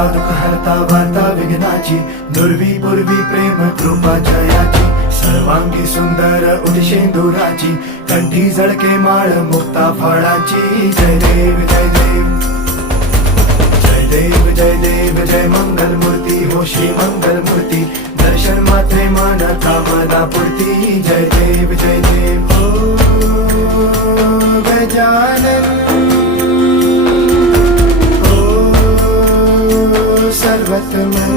हरता दुःख हरता वार्ता विघ्नाची, दुर्वी पूर्वी प्रेम कृपा जयाची, सर्वांगी सुंदर उदिशेंदुराची, कंठी झळके माळ मुक्ता फळाची. जय देव जय देव जय देव जय देव जय मंगल मूर्ती हो श्री मंगल मूर्ती, दर्शन मात्रे मन कामना पूर्ती. जय देव जय देव हो गजानन हो सर्वतमन.